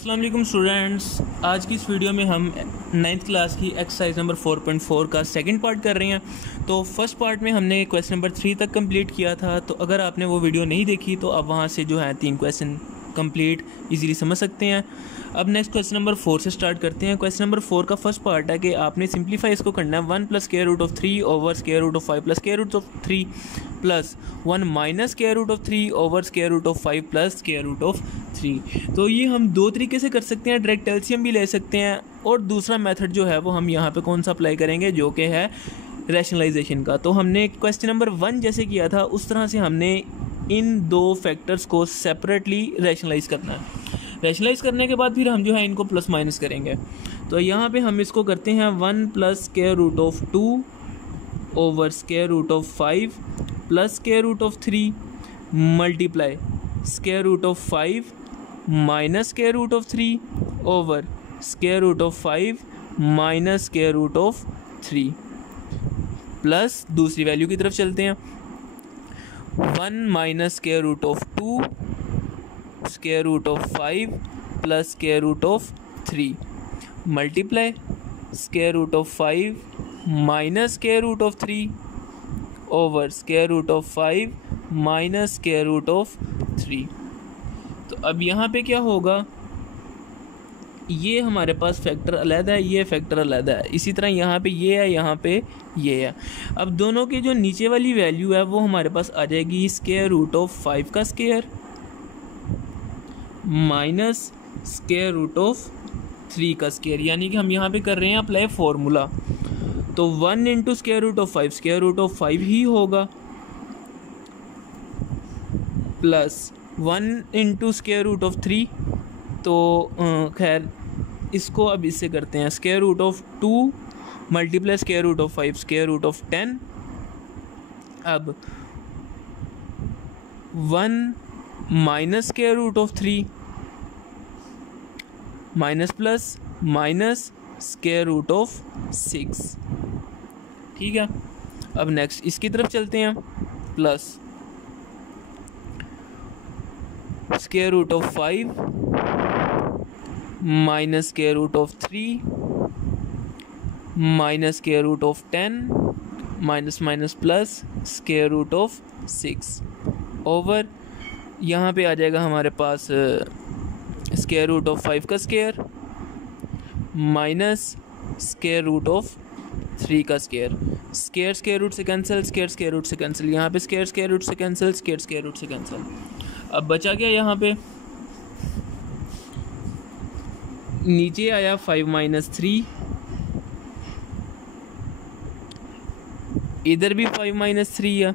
अस्सलाम वालेकुम स्टूडेंट्स। आज की इस वीडियो में हम 9th क्लास की एक्सरसाइज नंबर 4.4 का सेकंड पार्ट कर रहे हैं। तो फर्स्ट पार्ट में हमने क्वेश्चन नंबर 3 तक कंप्लीट किया था। तो अगर आपने वो वीडियो नहीं देखी तो आप वहाँ से जो है 3 क्वेश्चन कंप्लीट इजीली समझ सकते हैं। अब नेक्स्ट क्वेश्चन नंबर 4 से स्टार्ट करते हैं। क्वेश्चन नंबर 4 का फर्स्ट पार्ट है कि आपने सिंप्लीफाई इसको करना है 1 + square root of 3 over square root of 5 + square root of 3 plus 1 minus square root of 3 over square root of 5 plus square root of 3। तो ये हम दो तरीके से कर सकते हैं, डायरेक्ट एलसीएम भी ले सकते हैं और दूसरा मेथड जो है वो हम यहाँ पे कौन सा अप्लाई करेंगे जो कि है रैशनलाइजेशन का। तो हमने क्वेश्चन नंबर 1 जैसे किया था उस तरह से हमने इन दो फैक्टर्स को सेपरेटली रैशनलाइज करना है। रैशनलाइज करने के बाद फिर हम जो है इनको प्लस माइनस करेंगे। तो यहाँ पे हम इसको करते हैं 1 + square root of 2 over square root of 5 plus square root of 3 multiply square root of 5 minus square root of 3 over square root of 5 minus square root of 3 plus दूसरी वैल्यू की तरफ चलते हैं 1 minus square root of 2 square root of 5 plus square root of 3 multiply square root of 5 minus square root of 3 over square root of 5 minus square root of 3। तो अब यहाँ पे क्या होगा, ये हमारे पास फैक्टर अलग है, ये फैक्टर अलग है। इसी तरह यहाँ पे ये है, यहाँ पे ये है। अब दोनों के जो नीचे वाली वैल्यू है वो हमारे पास आ जाएगी स्क्वायर रूट ऑफ 5 का square minus square root of 3 का स्क्वायर, यानी कि हम यहाँ पे कर रहे हैं अप्लाई फॉर्मूला। तो 1 × square root of 5 square root of 5 ही होगा प्लस 1 × स्क्वायर रूट ऑफ 3। तो खैर इसको अब इससे करते हैं square root of 2 multiply square root of 5 square root of 10। अब 1 minus square root of 3 minus plus minus square root of 6। ठीक है, अब नेक्स्ट इसकी तरफ चलते हैं plus square root of 5 minus square root of 3 minus square root of 10 minus minus plus square root of 6 over यहाँ पे आ जाएगा हमारे पास स्क्वायर रूट ऑफ 5 का square minus square root of 3 का स्क्वायर। स्क्वायर स्क्वायर रूट से cancel, square square root से cancel, यहाँ पे स्क्वायर स्क्वायर रूट से कैंसिल, स्क्वायर स्क्वायर रूट से कैंसिल। अब बचा गया यहाँ पे नीचे आया 5 - 3, इधर भी 5 - 3 है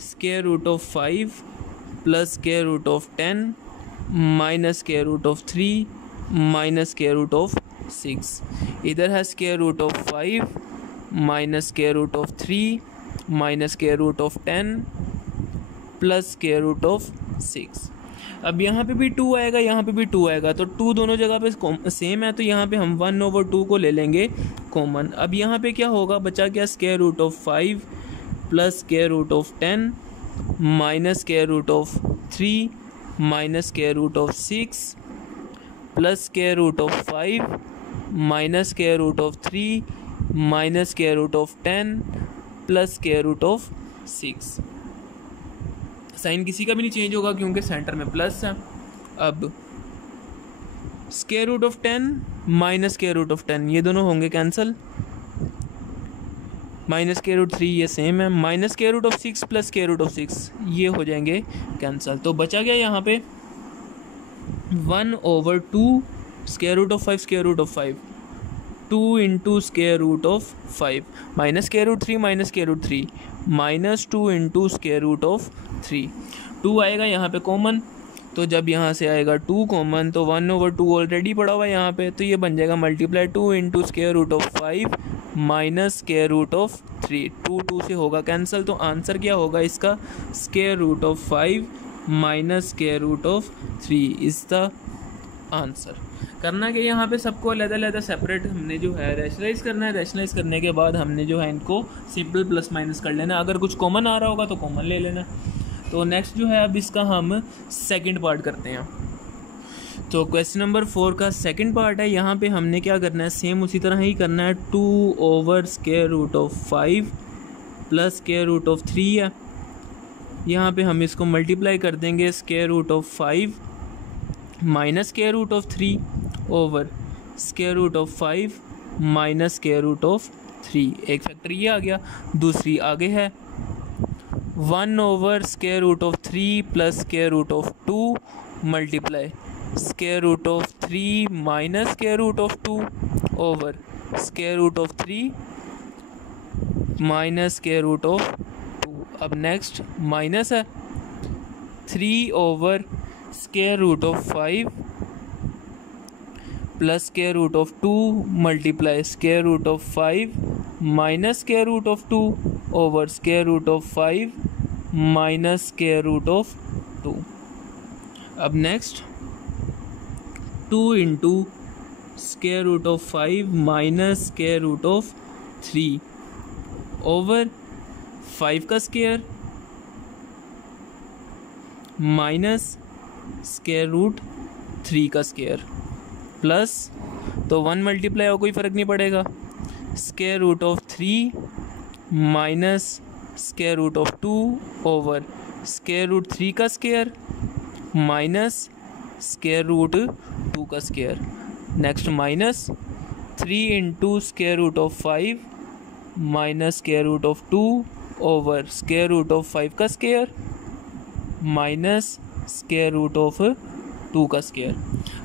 square root of 5 plus square root of 10 minus square root of 3 minus square root of 6। इधर है square root of 5 minus square root of 3 minus square root of 10 plus square root of 6। अब यहाँ पे भी 2 आएगा, यहाँ पे भी 2 आएगा। तो 2 दोनों जगह पे सेम है, तो यहाँ पे हम 1/2 को ले लेंगे कॉमन। अब यहाँ पे क्या होगा, बचा क्या square root of 5 plus square root of 10 minus square root of 3 minus square root of 6 plus square root of 5 minus square root of 3 minus square root of 10 plus square root of 6। Sign किसी का भी नहीं change होगा क्योंकि centre में plus है। अब square root of 10 minus square root of 10 ये दोनों होंगे कैंसिल, माइनस स्क्वायर रूट 3 ये सेम है, minus square root of 6 plus square root of 6 ये हो जाएंगे कैंसिल। तो बचा गया यहाँ पे 1/2 square root of 5 square root of 5 2 × square root of 5 minus square root 3 minus square root 3 minus 2 × square root of 3। 2 आएगा यहाँ पे कॉमन, तो जब यहाँ से आएगा 2 कॉमन तो 1/2 ऑलरेडी पड़ा हुआ है यहाँ पे, तो ये बन जाएगा multiply 2 × square root of 5 minus square root of 3। 2 से होगा कैंसिल, तो आंसर क्या होगा इसका square root of 5 minus square root of 3 is the answer. करना कि यहाँ पे सबको अलग-अलग सेपरेट हमने जो है रैशनलाइज करना है। रैशनलाइज करने के बाद हमने जो है इनको सिंपल प्लस माइनस कर लेना। अगर कुछ कॉमन आ रहा होगा तो कॉमन ले लेना। तो नेक्स्ट जो है अब इसका हम सेकंड पार्ट करते हैं। तो क्वेश्चन नंबर 4 का सेकंड पार्ट है। यहाँ पे हमने क्या करना है, सेम उसी तरह ही करना है। 2/√5 प्लस √3 है। यहाँ पे हम इसको मल्टीप्लाई कर देंगे √5 माइनस √3 ओवर √5 माइनस √3। एक फैक्टर ये आ गया। दूसरी आगे है 1/√3 plus √2 multiply √3 minus √2 over √3 minus √2। अब नेक्स्ट माइनस है 3/√5 plus √2 multiply √5 minus √2 over √5 minus √2। अब नेक्स्ट 2 इंटू √5 माइनस √3 ओवर 5 का स्क्वायर माइनस √3 का स्क्वायर प्लस, तो 1 मल्टीप्लाई हो कोई फ़र्क नहीं पड़ेगा, √3 माइनस √2 ओवर √3 का स्क्वायर माइनस √2 का square. Next minus 3 into √5 minus √2 over √5 का स्क्वायर माइनस √2 का स्क्वायर।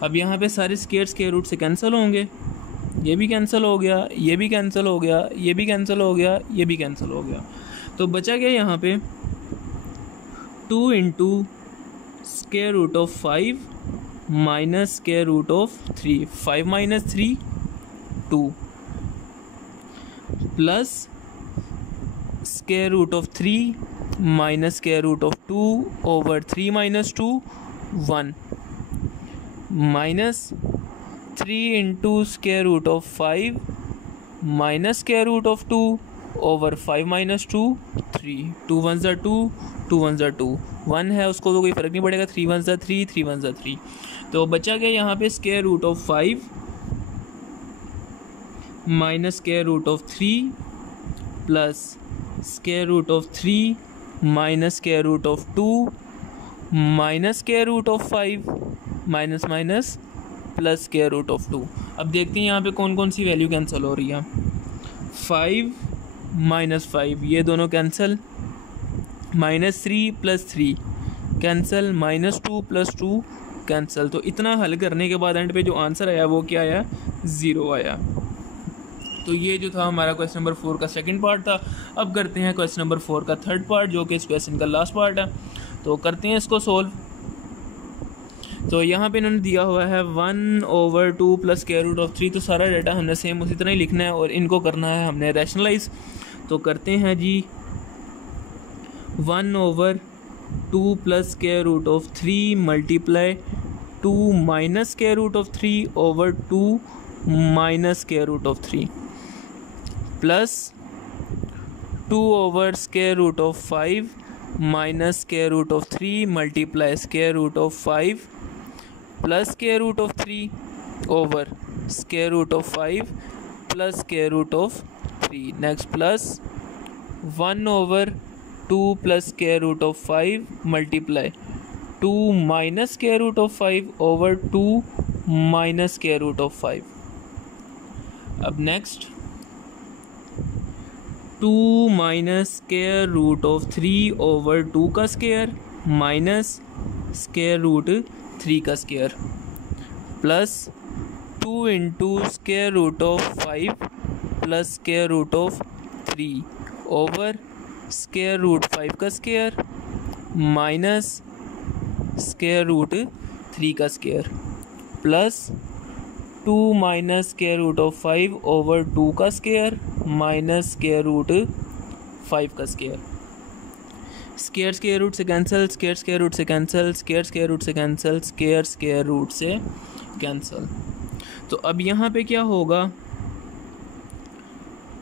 अब यहाँ पे सारे स्क्वायर रूट से कैंसिल होंगे। ये भी कैंसिल हो गया, ये भी कैंसिल हो गया, ये भी कैंसिल हो गया, ये भी कैंसिल हो गया। तो बचा गया यहाँ पे 2 into √5 minus √3, 5 minus 3 2 plus √3 minus √2 over 3 minus 2 1 minus 3 into √5 minus √2 over 5 minus 2 3, 2 1 ज़ा 2, 2 1 ज़ा 2, 1 है उसको तो कोई फ़र्क नहीं पड़ेगा, 3 1 ज़ा 3, 3 1 ज़ा 3। तो बचा गया यहाँ पे √5 minus √3 plus √3 minus √2 minus √5 minus minus plus √2। अब देखते हैं यहाँ पे कौन कौन सी वैल्यू कैंसिल हो रही है। 5 माइनस 5 ये दोनों cancel, minus 3 plus 3 cancel, minus 2 plus 2 cancel. तो इतना हल करने के बाद एंड पे जो आंसर आया वो क्या आया, 0 आया। तो ये जो था हमारा क्वेश्चन नंबर 4 का सेकंड पार्ट था। अब करते हैं क्वेश्चन नंबर 4 का थर्ड पार्ट, जो कि इस क्वेश्चन का लास्ट पार्ट है। तो करते हैं इसको सोल्व। तो यहाँ पे इन्होंने दिया हुआ है 1/2 प्लस √3। तो सारा डाटा हमने सेम उसी तरह ही लिखना है और इनको करना है हमने रैशनलाइज। तो करते हैं जी 1/2 plus √3 multiply 2 minus √3 over 2 minus √3 plus 2 over √5 minus √3 multiply √5 plus √3 over √5 plus √3। Next plus 1/2 plus √5 multiply 2 minus √5 over 2 minus √5। अब नेक्स्ट 2 माइनस √3 ओवर 2 का स्क्वायर माइनस √3 का square plus 2 into √5 plus √3 over √5 का स्क्वायर माइनस √3 का square plus 2 minus √5 over 2 का square minus √5 का square. Square root से cancel, square root से cancel, square root से कैंसिल, स्क्वायर रूट से कैंसिल। तो अब यहाँ पे क्या होगा,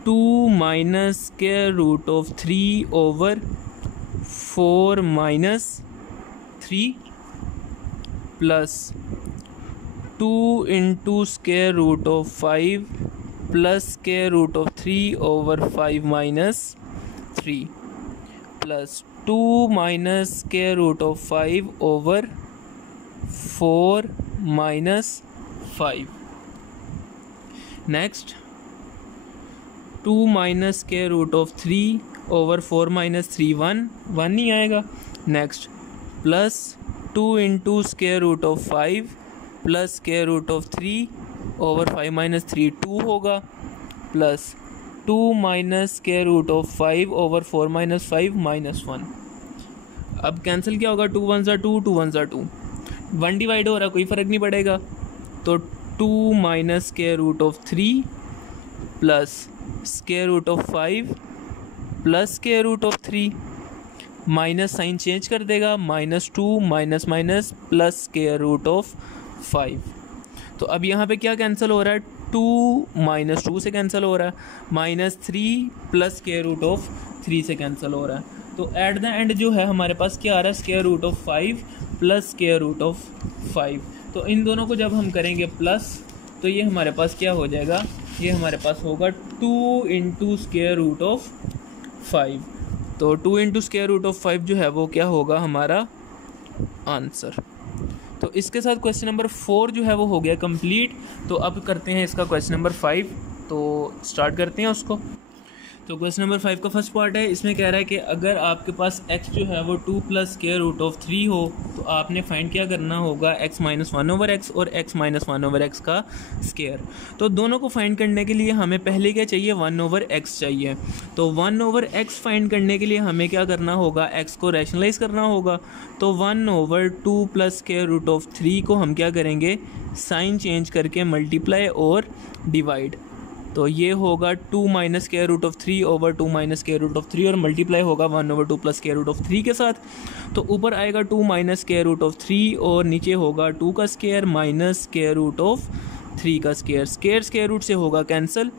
2 minus √3 over 4 minus 3 plus 2 into square root of 5 plus square root of 3 over 5 minus 3 plus 2 minus square root of 5 over 4 minus 5। Next 2 minus square root of 3 over 4 minus 3 1 नहीं आएगा। Next plus 2 into square root of 5 plus square root of 3 over 5 minus 3 2 होगा, plus 2 minus square root of 5 over 4 minus 5 minus 1। अब cancel क्या होगा, 2 1 2 2 1 2, 1 divide हो रहा है, कोई फ़र्क नहीं पड़ेगा। तो 2 minus square root of 3 plus square root of 5 plus square root of 3, minus sign change कर देगा, -2 minus minus plus square root of 5। तो अब यहाँ पे क्या कैंसिल हो रहा है, 2 -2 से कैंसिल हो रहा है, -3 प्लस स्क्वायर रूट ऑफ 3 से कैंसिल हो रहा है। तो एट द एंड जो है हमारे पास क्या आ रहा है, square root of 5 plus square root of 5। तो इन दोनों को जब हम करेंगे प्लस, तो ये हमारे पास क्या हो जाएगा, ये हमारे पास होगा 2 इंटू स्क्वायर रूट ऑफ 5। तो 2 इंटू स्क्वायर रूट ऑफ 5 जो है वो क्या होगा हमारा आंसर। तो इसके साथ क्वेश्चन नंबर 4 जो है वो हो गया कंप्लीट। तो अब करते हैं इसका क्वेश्चन नंबर 5, तो स्टार्ट करते हैं उसको। तो क्वेश्चन नंबर 5 का फर्स्ट पार्ट है, इसमें कह रहा है कि अगर आपके पास x जो है वो 2 प्लस स्क्वायर रूट ऑफ 3 हो तो आपने फाइंड क्या करना होगा, x माइनस 1 ओवर एक्स और x माइनस 1 ओवर एक्स का स्क्वायर। तो दोनों को फाइंड करने के लिए हमें पहले क्या चाहिए, 1 ओवर x चाहिए। तो 1 ओवर x फाइंड करने के लिए हमें क्या करना होगा, x को रैशनलाइज करना होगा। तो 1 over 2 plus square root of 3 को हम क्या करेंगे, साइन चेंज करके मल्टीप्लाई और डिवाइड। तो ये होगा 2 minus square root of 3 over 2 minus square root of 3 और मल्टीप्लाई होगा 1 over 2 plus square root of 3 के साथ। तो ऊपर आएगा 2 माइनस स्क्वायर रूट ऑफ 3 और नीचे होगा 2 का square minus square root of 3 का स्क्वायर। स्क्वायर रूट से होगा कैंसिल,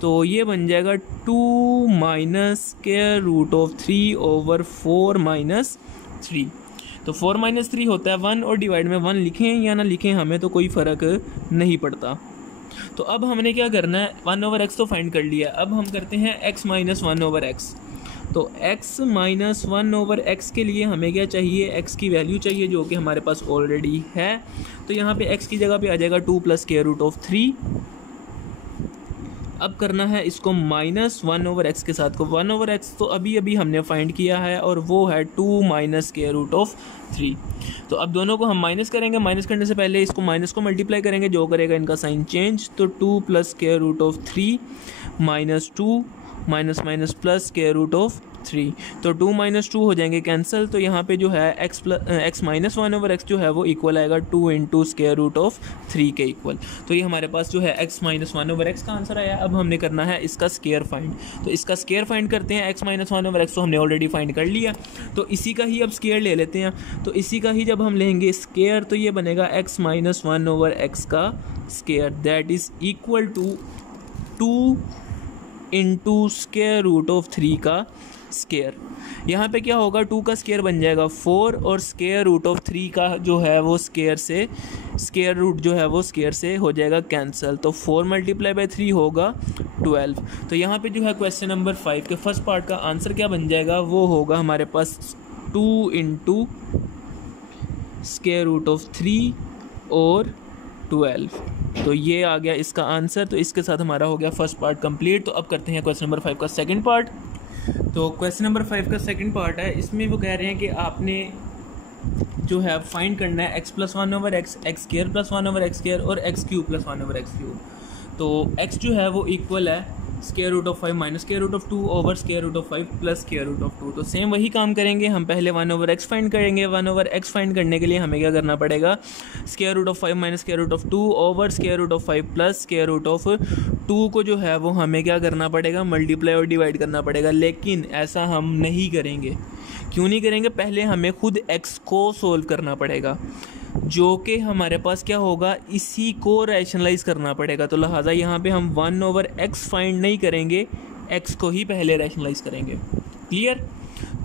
तो ये बन जाएगा 2 minus square root of 3 over 4 minus 3। तो 4 माइनस 3 होता है 1 और डिवाइड में 1 लिखें या ना लिखें हमें तो कोई फ़र्क नहीं पड़ता। तो अब हमने क्या करना है, 1 ओवर एक्स तो फाइंड कर लिया, अब हम करते हैं x माइनस 1 ओवर एक्स। तो x माइनस 1 ओवर एक्स के लिए हमें क्या चाहिए, x की वैल्यू चाहिए जो कि हमारे पास ऑलरेडी है। तो यहाँ पे x की जगह पे आ जाएगा 2 प्लस स्क्वायर रूट ऑफ 3। अब करना है इसको माइनस 1 ओवर एक्स के साथ को, 1 ओवर एक्स तो अभी अभी हमने फाइंड किया है और वो है 2 माइनस स्क्वायर रूट ऑफ 3। तो अब दोनों को हम माइनस करेंगे, माइनस करने से पहले इसको माइनस को मल्टीप्लाई करेंगे, जो करेगा इनका साइन चेंज। तो 2 plus square root of 3 minus 2 minus minus plus square root of 3। तो 2 माइनस 2 हो जाएंगे कैंसिल। तो यहाँ पे जो है x माइनस 1 ओवर एक्स जो है वो इक्वल आएगा 2 इंटू स्क्वायर रूट ऑफ 3 के इक्वल। तो ये हमारे पास जो है x माइनस 1 ओवर एक्स का आंसर आया। अब हमने करना है इसका स्क्वायर फाइंड। तो इसका स्क्वायर फाइंड करते हैं, x माइनस 1 ओवर एक्स तो हमने ऑलरेडी फाइंड कर लिया, तो इसी का ही अब स्क्वायर ले लेते हैं। तो इसी का ही जब हम लेंगे स्क्वायर तो ये बनेगा x माइनस 1 ओवर एक्स का square, that is equal to 2 into square root of 3 का स्क्वायर। यहाँ पे क्या होगा, 2 का स्क्वायर बन जाएगा 4 और स्क्वायर रूट ऑफ 3 का जो है वो स्क्वायर रूट जो है वो स्क्वायर से हो जाएगा कैंसिल। तो 4 मल्टीप्लाई बाई 3 होगा 12। तो यहाँ पे जो है क्वेश्चन नंबर 5 के फर्स्ट पार्ट का आंसर क्या बन जाएगा, वो होगा हमारे पास 2 इंटू स्क्वायर रूट ऑफ 3 और 12। तो ये आ गया इसका आंसर। तो इसके साथ हमारा हो गया फर्स्ट पार्ट कंप्लीट। तो अब करते हैं क्वेश्चन नंबर 5 का सेकंड पार्ट। तो क्वेश्चन नंबर 5 का सेकंड पार्ट है, इसमें वो कह रहे हैं कि आपने जो है फाइंड करना है x plus 1 over x, x square plus 1 over x square और x cube plus 1 over x cube. तो x जो है वो इक्वल है square root of 5 minus square root of 2 over square root of 5 plus square root of 2। तो same वही काम करेंगे, हम पहले 1 ओवर एक्स फाइंड करेंगे। 1 ओवर एक्स फाइंड करने के लिए हमें क्या करना पड़ेगा, square root of 5 minus square root of 2 over square root of 5 plus square root of 2 को जो है वो हमें क्या करना पड़ेगा, मल्टीप्लाई और डिवाइड करना पड़ेगा। लेकिन ऐसा हम नहीं करेंगे। क्यों नहीं करेंगे, पहले हमें खुद x को सोल्व करना पड़ेगा, जो कि हमारे पास क्या होगा, इसी को रैशनलाइज करना पड़ेगा। तो लिहाजा यहाँ पे हम 1 ओवर एक्स फाइंड नहीं करेंगे, x को ही पहले रैशनलाइज करेंगे। क्लियर।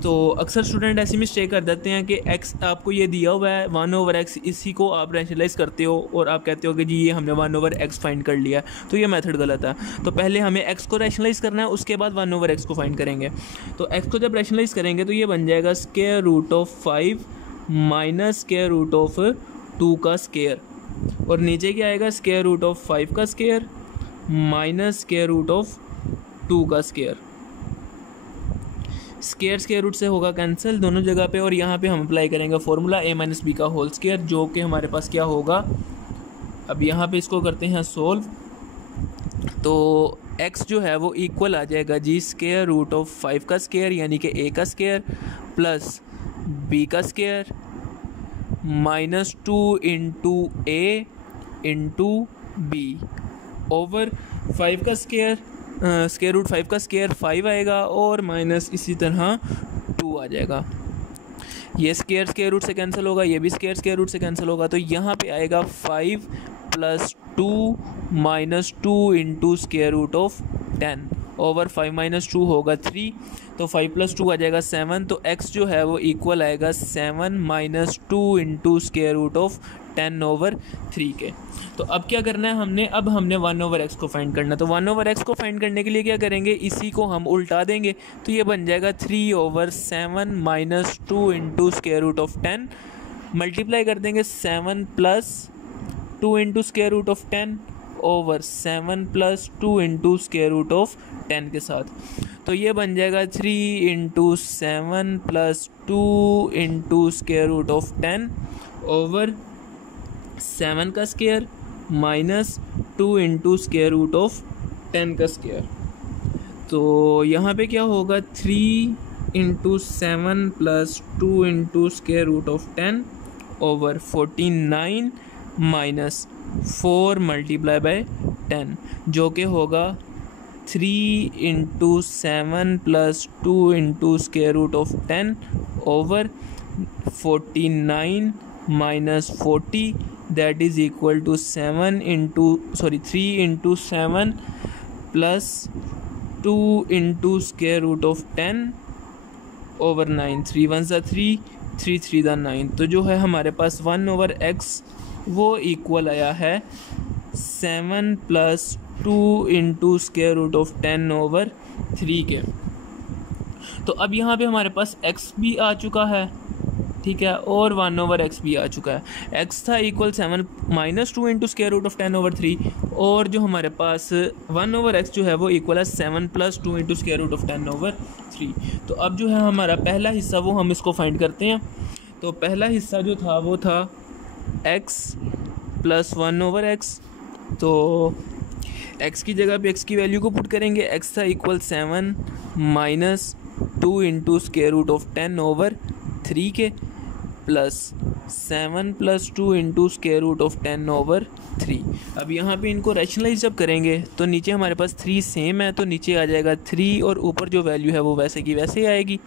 तो अक्सर स्टूडेंट ऐसी मिस्टेक कर देते हैं कि x आपको ये दिया हुआ है 1/x, इसी को आप रैशनलाइज करते हो और आप कहते हो कि जी ये हमने 1/x फाइंड कर लिया, तो ये मेथड गलत है। तो पहले हमें x को रैशनलाइज करना है, उसके बाद 1/x को फाइंड करेंगे। तो x को जब रैशनलाइज करेंगे तो ये बन जाएगा square root of 5 minus square root of 2 का स्क्वायर, और नीचे क्या आएगा स्क्वायर रूट ऑफ 5 का square minus square root of 2 का स्क्वायर। स्क्वायर रूट से होगा कैंसिल दोनों जगह पे, और यहाँ पे हम अप्लाई करेंगे फॉर्मूला a माइनस बी का होल स्क्वायर, जो कि हमारे पास क्या होगा। अब यहाँ पे इसको करते हैं सोल्व, तो x जो है वो इक्वल आ जाएगा जी स्क्वायर रूट ऑफ 5 का स्क्वायर यानी कि a का स्क्वायर प्लस b का square minus 2 into a into b over 5 का स्क्वायर, स्क्वायर रूट 5 का स्क्वायर 5 आएगा और माइनस इसी तरह 2 आ जाएगा। ये स्क्वायर रूट से कैंसिल होगा, ये भी स्क्वायर रूट से कैंसिल होगा, तो यहाँ पे आएगा 5 plus 2 minus 2 into square root of 10 over 5 minus 2 होगा 3, तो 5 प्लस 2 आ जाएगा 7। तो x जो है वो इक्वल आएगा 7 minus 2 into square root of 10 over 3 के। तो अब क्या करना है हमने, अब हमने 1/x को फाइंड करना है। तो 1/x को फाइंड करने के लिए क्या करेंगे, इसी को हम उल्टा देंगे, तो ये बन जाएगा 3/7 minus 2 into square root of 10, multiply कर देंगे 7 plus 2 into square root of 10 over 7 plus 2 into square root of 10 के साथ। तो ये बन जाएगा 3 into 7 plus 2 into square root of 10 over 7 का square minus 2 into square root of 10 का स्क्वायर। तो यहाँ पे क्या होगा 3 into 7 plus 2 into square root of 10 over 49 minus 4 multiply by 10, जो कि होगा 3 into 7 plus 2 into square root of 10 over 49 minus 40, that is equal to 3 into 7 plus 2 into square root of 10 over 9, 3 1 ज़ा 3, 3 3 ज़ा 9। तो जो है हमारे पास 1/x वो इक्वल आया है 7 plus 2 into square root of 10 over 3 के। तो अब यहाँ पे हमारे पास x भी आ चुका है, ठीक है, और 1/x भी आ चुका है। x था equal 7 minus 2 into square root of 10 over 3, और जो हमारे पास 1/x जो है वो इक्वल है 7 plus 2 into square root of 10 over 3। तो अब जो है हमारा पहला हिस्सा वो हम इसको फाइंड करते हैं। तो पहला हिस्सा जो था वो था x प्लस 1/x, तो x की जगह पे x की वैल्यू को पुट करेंगे। x था equal 7 minus 2 into square root of 10 over 3 के plus 7 plus 2 into square root of 10 over 3। अब यहाँ पे इनको रैशनलाइज जब करेंगे तो नीचे हमारे पास 3 सेम है, तो नीचे आ जाएगा 3 और ऊपर जो वैल्यू है वो वैसे की वैसे ही आएगी।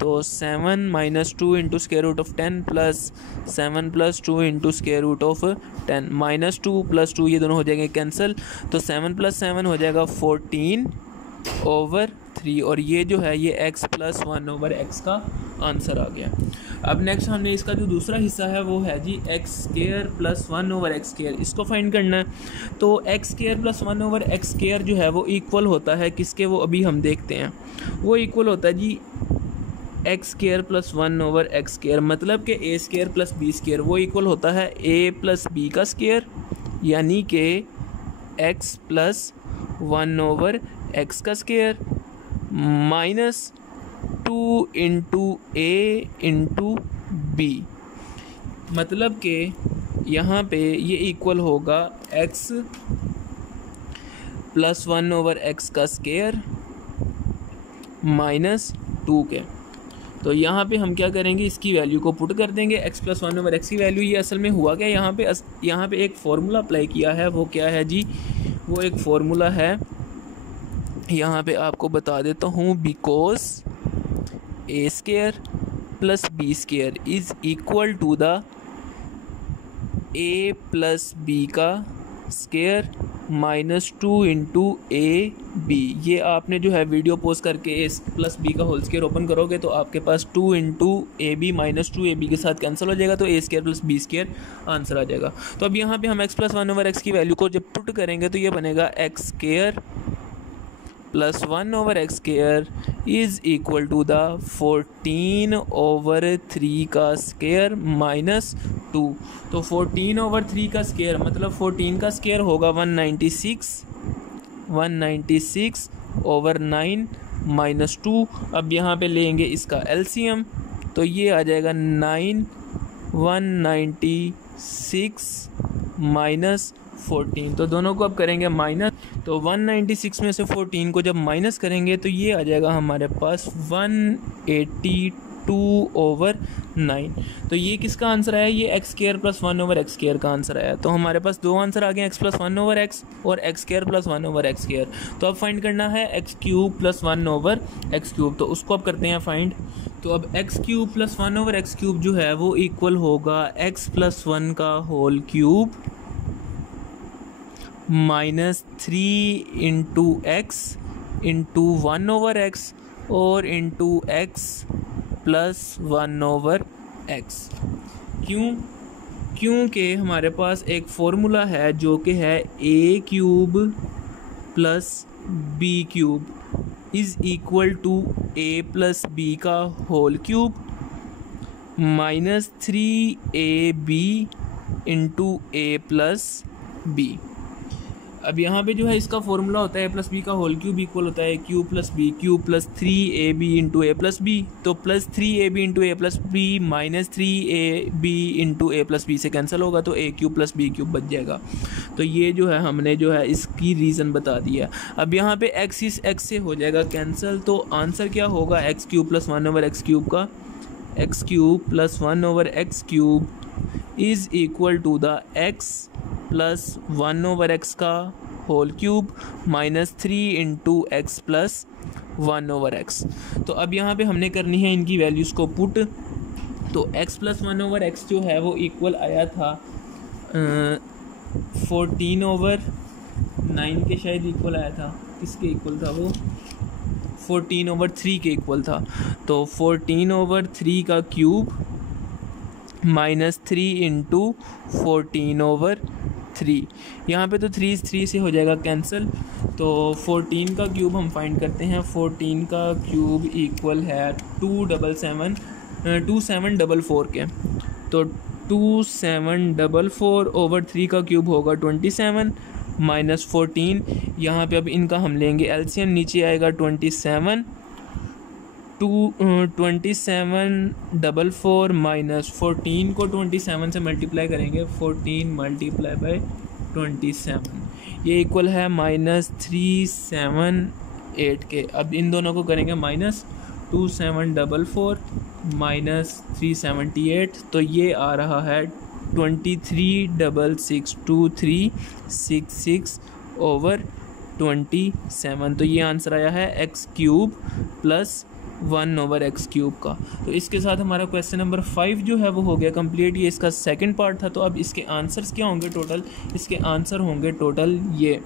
तो 7 minus 2 into square root of 10 plus 7 plus 2 into square root of 10, minus 2 plus 2 ये दोनों हो जाएंगे कैंसिल, तो 7 प्लस 7 हो जाएगा 14 ओवर 3, और ये जो है ये x प्लस 1/x का आंसर आ गया। अब नेक्स्ट हमने इसका जो दूसरा हिस्सा है वो है जी x square plus 1/x square, इसको फाइंड करना है। तो x square plus 1/x square जो है वो इक्वल होता है किसके, वो अभी हम देखते हैं। वो इक्वल होता है जी x square plus 1/x square, मतलब कि a square plus b square, वो इक्वल होता है a प्लस b का स्क्वायर, यानी कि x प्लस 1/x का square minus 2 into a into b, मतलब कि यहाँ पे ये इक्वल होगा x प्लस 1/x का स्क्वायर माइनस 2 के। तो यहाँ पे हम क्या करेंगे, इसकी वैल्यू को पुट कर देंगे, x प्लस 1/x की वैल्यू। ये असल में हुआ क्या, यहाँ पे एक फार्मूला अप्लाई किया है, वो क्या है जी, वो एक फार्मूला है, यहाँ पे आपको बता देता हूँ, because a square plus b square is equal to the a plus b का square minus 2 into a b. ये आपने जो है वीडियो पोज करके ए प्लस बी का होल स्केयर ओपन करोगे तो आपके पास 2 into a b minus 2 a b के साथ कैंसिल हो जाएगा, तो a square plus b square answer आ जाएगा। तो अब यहाँ पे हम एक्स प्लस 1/x की वैल्यू को जब पुट करेंगे तो ये बनेगा x square plus 1/x square is equal to the 14/3 का स्केयर माइनस 2। तो 14/3 का स्केयर मतलब 14 का स्केयर होगा 196/9 माइनस 2। अब यहाँ पे लेंगे इसका एलसीएम तो ये आ जाएगा 196 माइनस 14। तो दोनों को अब करेंगे माइनस, तो 196 में से 14 को जब माइनस करेंगे तो ये आ जाएगा हमारे पास 182/9। तो ये किसका आंसर आया? ये x square plus 1/x square का आंसर आया। तो हमारे पास दो आंसर आ गए, एक्स प्लस 1/x और x square plus 1/x square. तो अब फाइंड करना है x cube plus 1/x cube, तो उसको अब करते हैं फाइंड। तो अब x cube plus 1/x cube जो है वो इक्वल होगा एक्स प्लस 1 का whole cube minus 3 into x into 1/x और इंटू एक्स प्लस 1/x। क्योंकि हमारे पास एक फॉर्मूला है जो कि है a cube plus b cube is equal to a plus b का whole cube minus 3ab into a plus b. अब यहाँ पे जो है इसका फॉर्मूला होता है ए प्लस बी का होल क्यूब इक्वल होता है cube plus b cube plus 3ab into a plus b. तो plus 3ab into a plus b minus 3ab into a plus b से कैंसिल होगा तो ए क्यूब प्लस बी क्यूब बच जाएगा। तो ये जो है हमने जो है इसकी रीज़न बता दिया। अब यहाँ पे एक्स इस एक्स से हो जाएगा कैंसिल, तो आंसर क्या होगा x cube plus 1/x cube का? X cube plus 1/x cube is equal to the x plus 1/x का whole cube minus 3 into x plus 1/x। तो अब यहाँ पे हमने करनी है इनकी वैल्यूज़ को पुट। तो x प्लस 1/x जो है वो इक्वल आया था 14/9 के शायद इक्वल आया था। किसके इक्वल था वो? 14/3 के इक्वल था। तो 14/3 का क्यूब माइनस 3 इंटू 14/3। यहाँ पे तो 3 से हो जाएगा कैंसिल। तो 14 का क्यूब हम फाइंड करते हैं। 14 का क्यूब इक्वल है 2744 के। तो 2744/3 का क्यूब होगा 27 माइनस 14। यहाँ पे अब इनका हम लेंगे एलसीएम, नीचे आएगा 27 2744 माइनस 14 को 27 से मल्टीप्लाई करेंगे, 14 मल्टीप्लाई बाई 27 ये इक्वल है माइनस 378 के। अब इन दोनों को करेंगे माइनस, 2744 माइनस 378 तो ये आ रहा है 23,62366/27। तो ये आंसर आया है x cube plus 1/x cube का। तो इसके साथ हमारा क्वेश्चन नंबर 5 जो है वो हो गया कंप्लीट। ये इसका सेकंड पार्ट था। तो अब इसके आंसर्स क्या होंगे टोटल? इसके आंसर होंगे टोटल ये।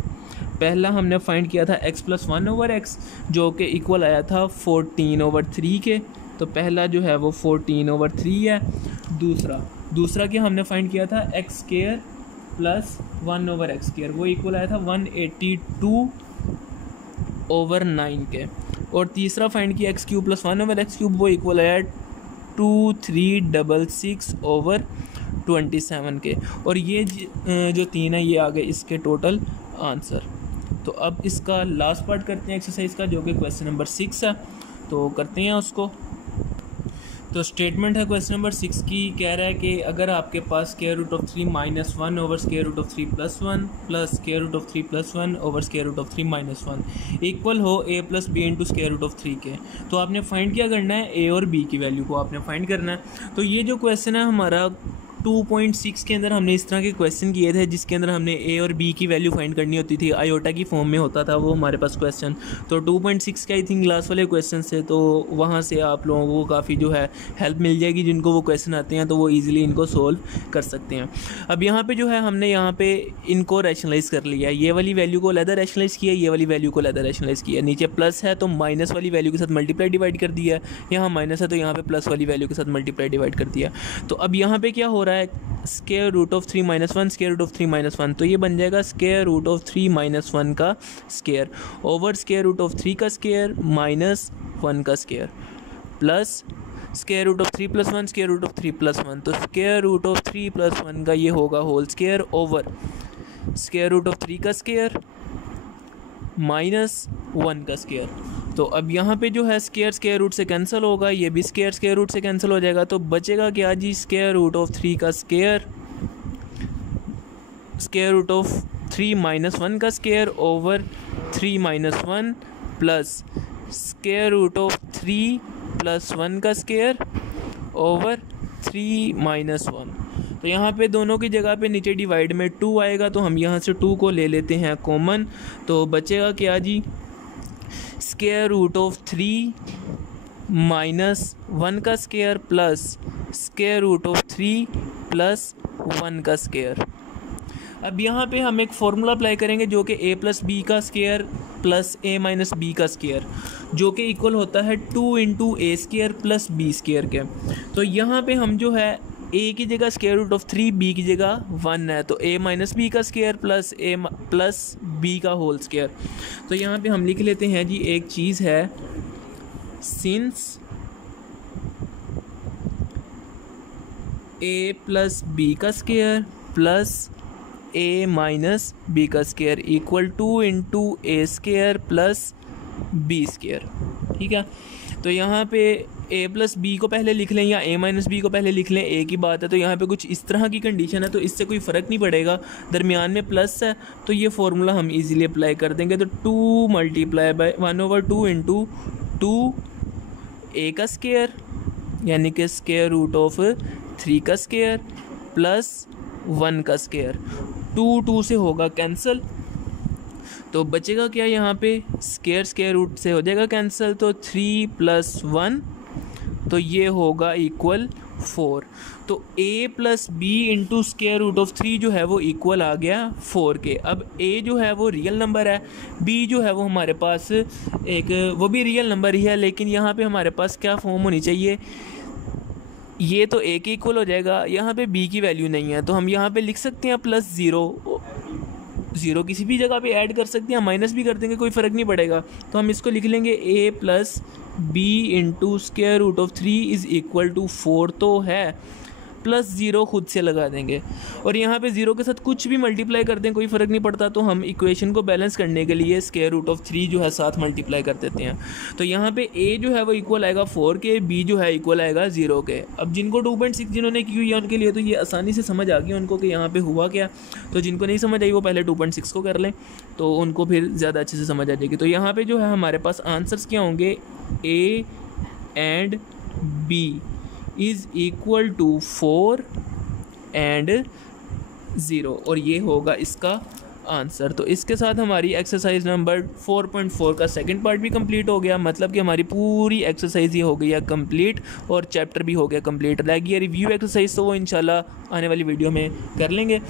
पहला हमने फाइंड किया था x प्लस 1/x जो कि इक्वल आया था 14/3 के। तो पहला जो है वो 14/3 है। दूसरा क्या हमने फाइंड किया था x square plus 1/x square, वो इक्वल आया था 182/9 के। और तीसरा फाइंड किया x cube plus 1/x cube, वो इक्वल आया 2366/27 के। और ये जो तीन है ये आ गए इसके टोटल आंसर। तो अब इसका लास्ट पार्ट करते हैं एक्सरसाइज का, जो कि क्वेश्चन नंबर 6 है। तो करते हैं उसको। तो स्टेटमेंट है क्वेश्चन नंबर 6 की, कह रहा है कि अगर आपके पास square root of 3 minus 1 over square root of 3 plus 1 plus square root of 3 plus 1 over square root of 3 minus 1 equal हो a plus b into square root of 3 के, तो आपने फाइंड क्या करना है? a और b की वैल्यू को आपने फाइंड करना है। तो ये जो क्वेश्चन है हमारा 2.6 के अंदर हमने इस तरह के क्वेश्चन किए थे जिसके अंदर हमने ए और बी की वैल्यू फाइंड करनी होती थी, आयोटा की फॉर्म में होता था वो हमारे पास क्वेश्चन। तो 2.6 के आई थिंक लास्ट वाले क्वेश्चन से, तो वहाँ से आप लोगों को काफ़ी जो है हेल्प मिल जाएगी। जिनको वो क्वेश्चन आते हैं तो वो ईजिली इनको सोल्व कर सकते हैं। अब यहाँ पर जो है हमने यहाँ पर इनको रैशनलाइज कर लिया, ये वाली वैल्यू को अलग रैशनलाइज किया, ये वाली वैल्यू को अलग रैशनलाइज किया। नीचे प्लस है तो माइनस वाली वैल्यू के साथ मल्टीप्लाई डिवाइड कर दिया, यहाँ माइनस है तो यहाँ पे प्लस वाली वैल्यू के साथ मल्टीप्लाई डिवाइड कर दिया। तो अब यहाँ पे क्या हो रहा है, square root of 3 - 1 square root of 3 - 1, तो ये बन जाएगा स्क्वायर रूट ऑफ 3 - 1 का square over square root of 3 का स्क्वायर माइनस 1 का square plus square root of 3 + 1 square root of 3 + 1, तो स्क्वायर रूट ऑफ 3 + 1 का ये होगा whole square over square root of 3 का स्क्वायर माइनस 1 का स्क्वायर। तो अब यहाँ पे जो है स्क्वायर रूट से कैंसिल होगा, ये भी स्क्वायर रूट से कैंसिल हो जाएगा, तो बचेगा क्या जी, स्क्वायर रूट ऑफ 3 का स्क्वायर रूट ऑफ 3 - 1 का square over 3 - 1 plus square root of 3 + 1 का स्क्वायर ओवर 3 - 1। तो यहाँ पे दोनों की जगह पे नीचे डिवाइड में 2 आएगा, तो हम यहाँ से 2 को ले लेते हैं कॉमन, तो बचेगा क्या जी, स्क्वायर रूट ऑफ 3 - 1 का square plus square root of 3 + 1 का स्क्वायर। अब यहाँ पे हम एक फॉर्मूला अप्लाई करेंगे जो कि a + b का स्क्वायर प्लस a - b का स्क्वायर, जो कि इक्वल होता है 2 × a² + b² के। तो यहाँ पे हम जो है a की जगह स्क्वायर रूट ऑफ 3, b की जगह 1 है, तो a - b का स्क्वायर प्लस a + b का होल स्क्वायर। तो यहाँ पे हम लिख लेते हैं जी, एक चीज़ है सिंस a + b का स्क्वायर प्लस a - b का स्क्वायर इक्वल 2 × a² + b²। ठीक है, तो यहाँ पे a + b को पहले लिख लें या a - b को पहले लिख लें, एक ही बात है। तो यहाँ पे कुछ इस तरह की कंडीशन है, तो इससे कोई फ़र्क नहीं पड़ेगा, दरमियान में प्लस है तो ये फार्मूला हम इजीली अप्लाई कर देंगे। तो 2 × 1/2 × 2 a का स्क्वायर यानी कि स्क्वायर रूट ऑफ 3 का स्क्वायर प्लस 1 का स्क्वायर, 2 से होगा कैंसिल, तो बचेगा क्या, यहाँ पे स्क्वायर रूट से हो जाएगा कैंसिल, तो 3 + 1, तो ये होगा इक्वल 4। तो a + b × square root of 3 जो है वो इक्वल आ गया 4 के। अब a जो है वो रियल नंबर है, b जो है वो हमारे पास वो भी रियल नंबर ही है, लेकिन यहाँ पे हमारे पास क्या फॉर्म होनी चाहिए, ये तो a के इक्वल हो जाएगा, यहाँ पे b की वैल्यू नहीं है, तो हम यहाँ पे लिख सकते हैं +0 किसी भी जगह पे ऐड कर सकते हैं, माइनस भी कर देंगे, कोई फ़र्क नहीं पड़ेगा। तो हम इसको लिख लेंगे a + b × square root of 3 = 4 तो है, +0 खुद से लगा देंगे, और यहाँ पे 0 के साथ कुछ भी मल्टीप्लाई कर दें कोई फ़र्क नहीं पड़ता। तो हम इक्वेशन को बैलेंस करने के लिए स्क्वायर रूट ऑफ 3 जो है साथ मल्टीप्लाई कर देते हैं। तो यहाँ पे a जो है वो इक्वल आएगा 4 के, b जो है इक्वल आएगा 0 के। अब जिनको 2.6 जिन्होंने की हुई है उनके लिए तो ये आसानी से समझ आ गई उनको कि यहाँ पर हुआ क्या। तो जिनको नहीं समझ आई वो पहले 2.6 को कर लें, तो उनको फिर ज़्यादा अच्छे से समझ आ जाएगी। तो यहाँ पर जो है हमारे पास आंसर्स क्या होंगे, a and b = 4 and 0, और ये होगा इसका आंसर। तो इसके साथ हमारी एक्सरसाइज नंबर 4.4 का सेकंड पार्ट भी कंप्लीट हो गया, मतलब कि हमारी पूरी एक्सरसाइज ये हो गई है कंप्लीट, और चैप्टर भी हो गया कंप्लीट। रह गई है रिव्यू एक्सरसाइज, तो वो इंशाल्लाह आने वाली वीडियो में कर लेंगे।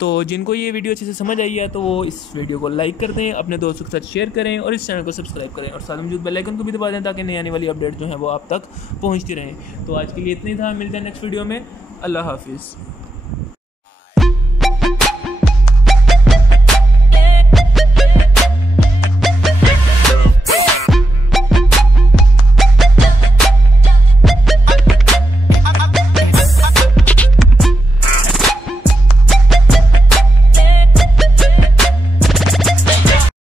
तो जिनको ये वीडियो अच्छे से समझ आई है तो वो इस वीडियो को लाइक कर दें, अपने दोस्तों के साथ शेयर करें, और इस चैनल को सब्सक्राइब करें, और साथ मौजूद बेल आइकन को भी दबा दें ताकि नई आने वाली अपडेट जो है वो आप तक पहुँचती रहें। तो आज के लिए इतना ही था, मिलते हैं नेक्स्ट वीडियो में। अल्लाह हाफिज़।